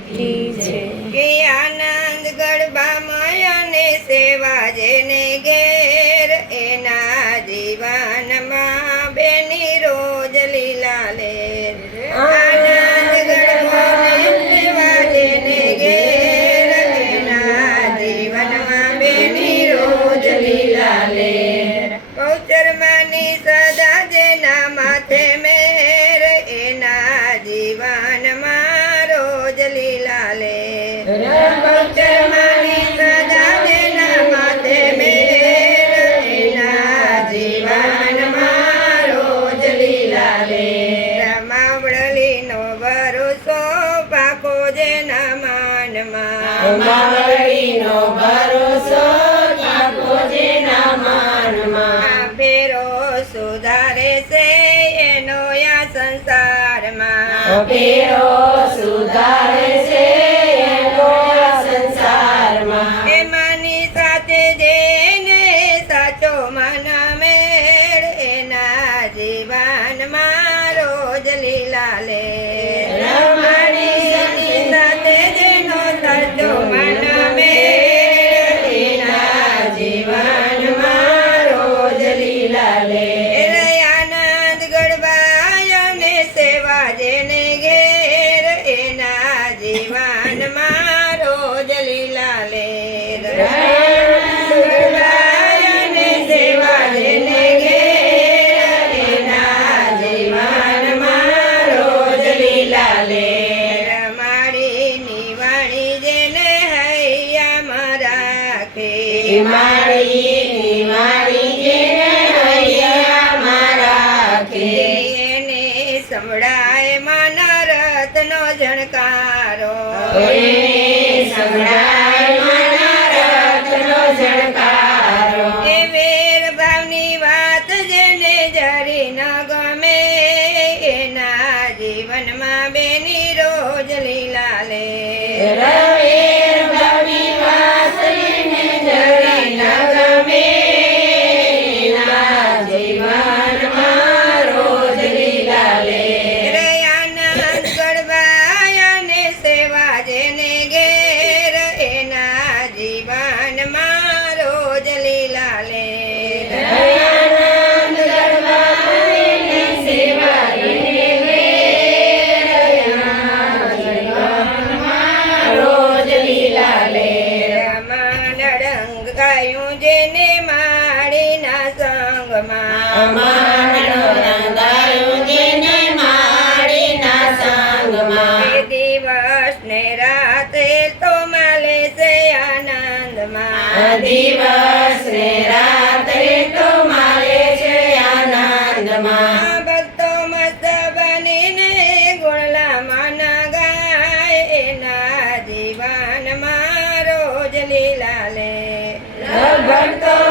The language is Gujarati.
કી છે. કે આનંદ ગરબામય અને સેવા જેને ઘેર, એના જીવનમાં બેની રોજ લીલા લેર. આનંદ ગરબામય સેવા જેને ઘેર, એના જીવનમાં બેની રોજ લીલા લેર. ભરોસો પાકો જેના માનમાં માવડીનો ભરોસો પાકો જેના માનમાં ફેરો સુધારે છે એનો આ સંસારમાં. ફેરો સુધારે એના ઘેર એના જીવન મારો જલીલા લે રમાડી સંભળાય મન રત્નો ઝણકારો સંભળાય ઝણકારો એ વેર ભાવની વાત જેને જરી ન ગમે એના જીવનમાં બેની રોજ લીલા લે. ગાયું જેને માળીના સંગમાં. અમાનડો જેને માડીના સંગમાં દિવસ ને રાતે તો માલે છે આનંદમાં. દિવસ ને રાત્રે તો એના જીવનમાં રોજ લીલા લે ભક્તો